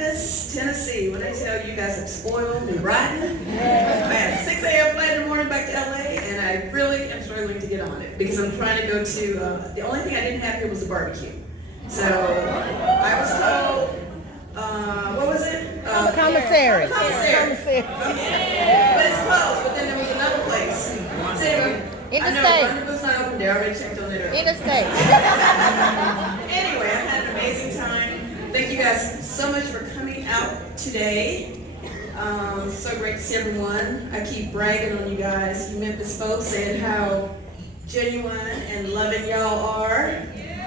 Memphis, Tennessee. When I tell you guys have spoiled me rotten, I had a 6 a.m. flight in the morning back to LA, and I really am struggling to get on it because I'm trying to go to, the only thing I didn't have here was a barbecue. So I was told, what was it? Commissary. Commissary. But it's closed, but then there was another place. So anyway, Interstate. I know Wonderful's not open there. I already checked on it. Interstate. Anyway, I had an amazing time. Thank you guys so much for coming out today. So great to see everyone. I keep bragging on you guys, you Memphis folks, saying how genuine and loving y'all are.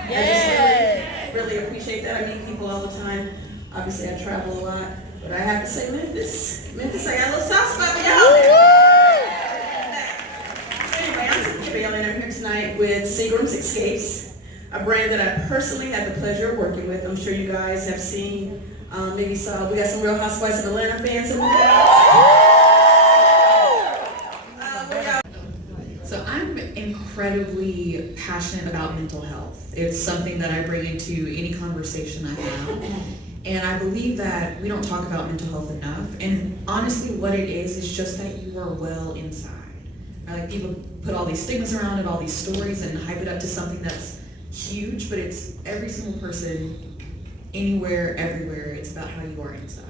Yes. I just really appreciate that. I meet people all the time. Obviously, I travel a lot, but I have to say Memphis, I got a little soft spot for y'all. Anyway, I'm Cynthia Bailey, and I'm here tonight with Seagram's Escapes, a brand that I personally had the pleasure of working with. I'm sure you guys have seen, maybe saw, we got some Real Housewives of Atlanta fans in the house. So I'm incredibly passionate about mental health. It's something that I bring into any conversation I have. And I believe that we don't talk about mental health enough. And honestly, what it is just that you are well inside. Like, people put all these stigmas around it, all these stories, and hype it up to something that's huge, but it's every single person, anywhere, everywhere. It's about how you are inside.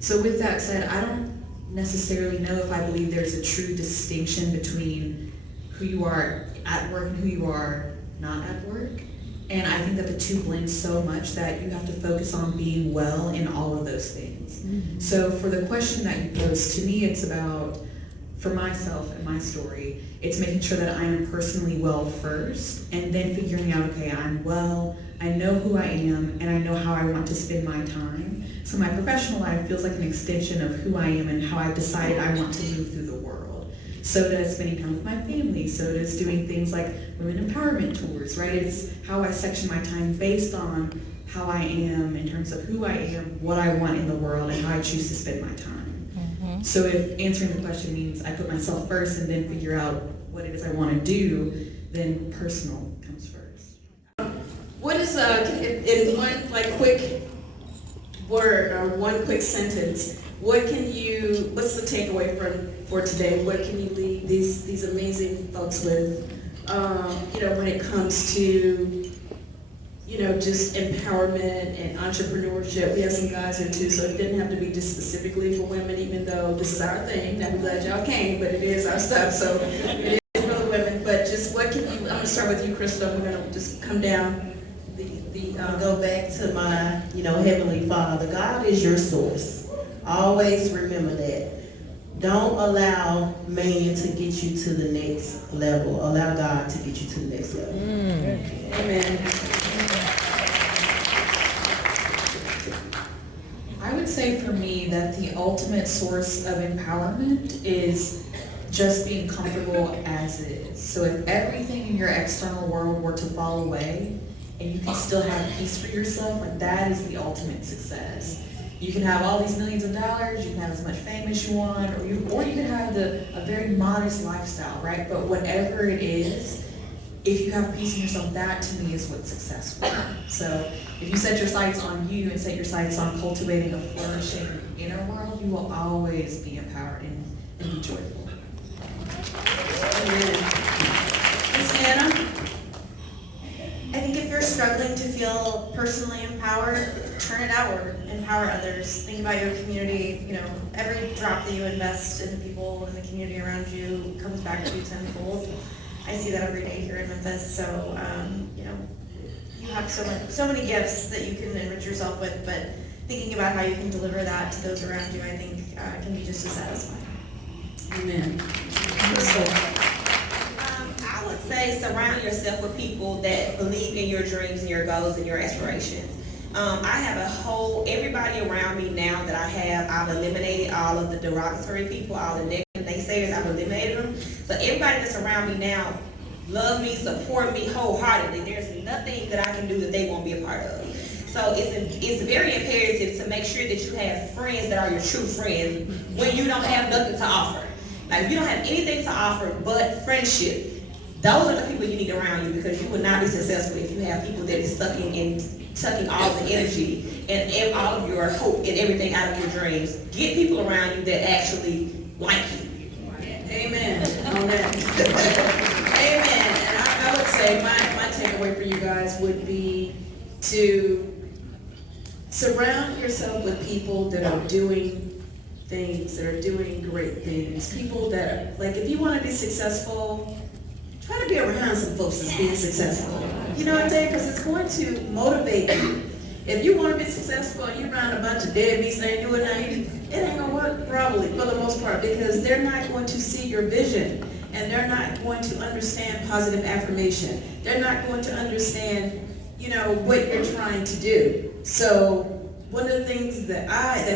So with that said, I don't necessarily know if I believe there's a true distinction between who you are at work and who you are not at work. And I think that the two blend so much that you have to focus on being well in all of those things. Mm-hmm. So for the question that you posed, to me it's about, for myself and my story, it's making sure that I am personally well first, and then figuring out, okay, I'm well, I know who I am, and I know how I want to spend my time. So my professional life feels like an extension of who I am and how I've decided I want to move through the world. So does spending time with my family, so does doing things like women empowerment tours, right? It's how I section my time based on how I am in terms of who I am, what I want in the world, and how I choose to spend my time. Mm-hmm. So if answering the question means I put myself first and then figure out what it is I want to do, then personal comes first. What is, in one quick word or one quick sentence, what's the takeaway for today? What can you leave these amazing folks with, when it comes to, just empowerment and entrepreneurship? We have some guys here too, so it didn't have to be just specifically for women, even though this is our thing. I'm glad y'all came, but it is our stuff, so it is for the women. But just what can you, I'm gonna start with you, Crystal. We're gonna just come down. Go back to my, Heavenly Father. God is your source. Always remember that. Don't allow man to get you to the next level. Allow God to get you to the next level. Amen. I would say for me that the ultimate source of empowerment is just being comfortable as is. So if everything in your external world were to fall away, and you can still have peace for yourself, like that is the ultimate success. You can have all these millions of dollars, you can have as much fame as you want, or you can have a very modest lifestyle, right? But whatever it is, if you have peace in yourself, that to me is what's successful. So if you set your sights on you and set your sights on cultivating a flourishing inner world, you will always be empowered and be joyful. Amen. Miss Hannah? I think if you're struggling to feel personally empowered, turn it outward, empower others. Think about your community. Every drop that you invest in the people in the community around you comes back to you tenfold. I see that every day here in Memphis. So, you have so many gifts that you can enrich yourself with, but thinking about how you can deliver that to those around you, I think, can be just as satisfying. Amen. I would say surround yourself with people that believe in your dreams and your goals and your aspirations. I have everybody around me now that I've eliminated all of the derogatory people, all the negative naysayers, I've eliminated them. So everybody that's around me now love me, support me wholeheartedly. There's nothing that I can do that they won't be a part of. So it's very imperative to make sure that you have friends that are your true friends when you don't have nothing to offer. Like, if you don't have anything to offer but friendship, those are the people you need around you, because you will not be successful if you have people that is sucking all the energy and all of your hope and everything out of your dreams. Get people around you that actually like you. Amen on that. Amen. And I would say my takeaway for you guys would be to surround yourself with people that are doing things, that are doing great things. People that are, like, if you want to be successful, try to be around some folks that's being successful. You know what I'm saying? Because it's going to motivate you. If you want to be successful and you're around a bunch of deadbeats that ain't doing nothing, it ain't going to work probably for the most part, because they're not going to see your vision, and they're not going to understand positive affirmation. They're not going to understand, you know, what you're trying to do. So one of the things that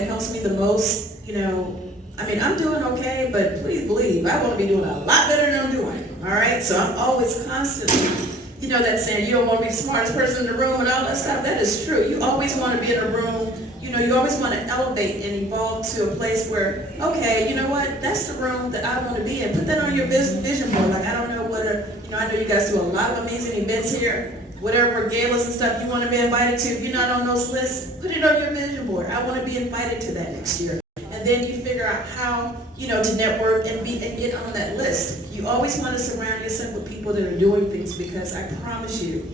helps me the most, you know, I mean, I'm doing okay, but please believe I want to be doing a lot better than I'm doing. All right, so I'm always constantly, you know, that saying, you don't want to be the smartest person in the room and all that stuff. That is true. You always want to be in a room, you know, you always want to elevate and evolve to a place where, okay, you know what, that's the room that I want to be in. Put that on your vision board. Like, I don't know you know, I know you guys do a lot of amazing events here. Whatever galas and stuff you want to be invited to, if you're not on those lists, put it on your vision board. I want to be invited to that next year. And then you figure out how, you know, to network and get on that list. You always want to surround yourself with people that are doing things, because I promise you,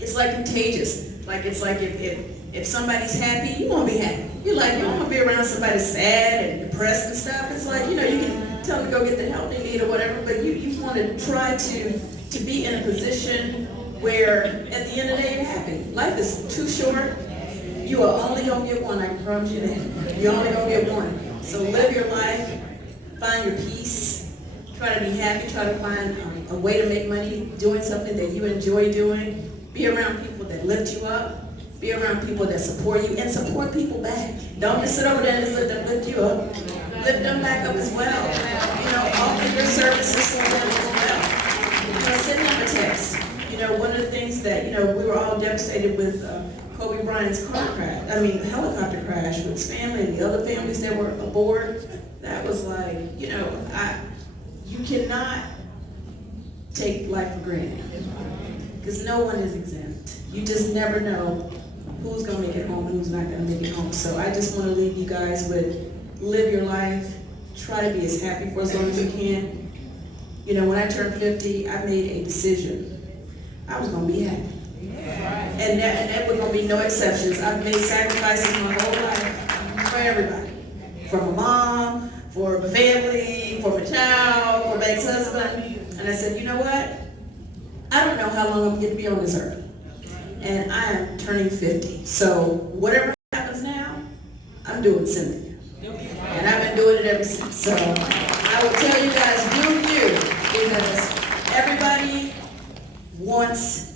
it's like contagious. Like, it's like if somebody's happy, you want to be happy. You're like, you don't want to be around somebody sad and depressed and stuff. It's like, you know, you can tell them to go get the help they need or whatever, but you want to try to be in a position where at the end of the day you're happy. Life is too short. You are only going to get one, I can promise you that. You're only going to get one. So live your life, find your peace, try to be happy, try to find a way to make money doing something that you enjoy doing. Be around people that lift you up. Be around people that support you, and support people back. Don't just sit over there and just let them lift you up. Lift them back up as well. You know, offer your services for them as well. You know, send them a text. You know, one of the things that, you know, we were all devastated with Kobe Bryant's helicopter crash with his family and the other families that were aboard. That was like, you know, you cannot take life for granted, because no one is exempt. You just never know who's going to make it home and who's not going to make it home. So I just want to leave you guys with, live your life, try to be as happy for as long as you can. You know, when I turned 50, I made a decision. I was going to be happy. And there were going to be no exceptions. I've made sacrifices my whole life for everybody. For my mom, for my family, for my child, for my ex-husband. And I said, you know what? I don't know how long I'm going to be on this earth. And I am turning 50. So whatever happens now, I'm doing Cynthia. And I've been doing it ever since. So I will tell you guys, do you, because everybody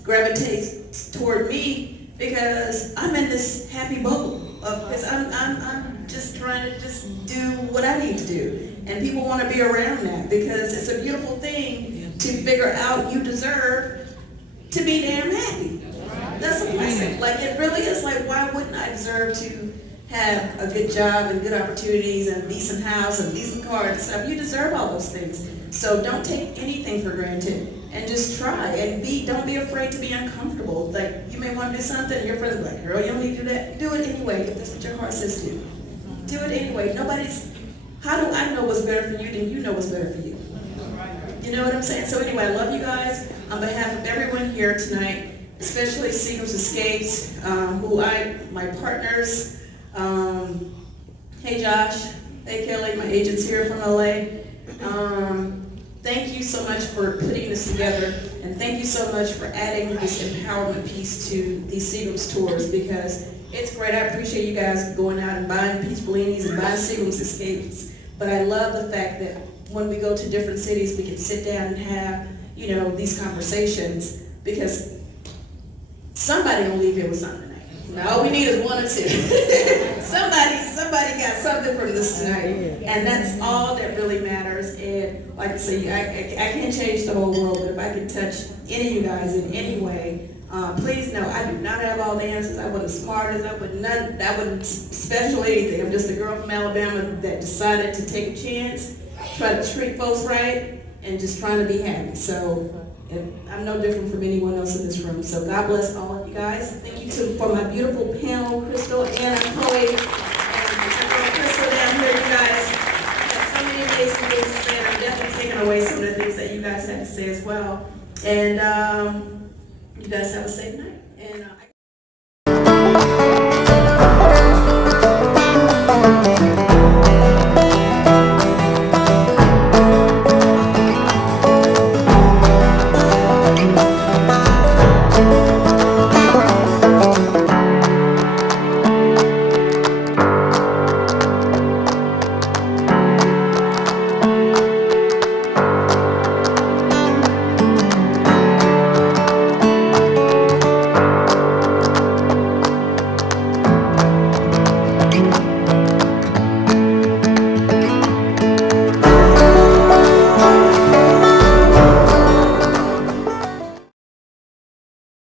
gravitates toward me, because I'm in this happy bubble because I'm just trying to just do what I need to do, and people want to be around that, because it's a beautiful thing to figure out you deserve to be damn happy. That's a blessing. Like, it really is. Like, why wouldn't I deserve to have a good job and good opportunities and a decent house and a decent car and stuff? You deserve all those things. So don't take anything for granted, and just try, and don't be afraid to be uncomfortable. Like, you may want to do something and your friends are like, girl, you don't need to do that. Do it anyway, if that's what your heart says to. Do it anyway. How do I know what's better for you than you know what's better for you? You know what I'm saying? So anyway, I love you guys. On behalf of everyone here tonight, especially Seagrams Escapes, my partners, hey Josh, hey Kelly, my agents here from LA. Thank you so much for putting this together, and thank you so much for adding this empowerment piece to these Seagrams tours, because it's great. I appreciate you guys going out and buying Peach Bellinis and buying Seagrams Escapes, but I love the fact that when we go to different cities, we can sit down and have, you know, these conversations, because somebody gonna leave here with something tonight. Now, all we need is one or two. Somebody got something from this tonight, and that's all that really matters. And like I say, I can't change the whole world, but if I can touch any of you guys in any way, please know I do not have all the answers. I wasn't smart as I wasn't special anything. I'm just a girl from Alabama that decided to take a chance, try to treat folks right, and just trying to be happy. So I'm no different from anyone else in this room. So God bless all of you. you guys. Thank you for my beautiful panel, Crystal, Anna, Chloe, and Crystal down here. You guys have so many amazing things to say, and I'm definitely taking away some of the things that you guys have to say as well. And you guys have a safe night.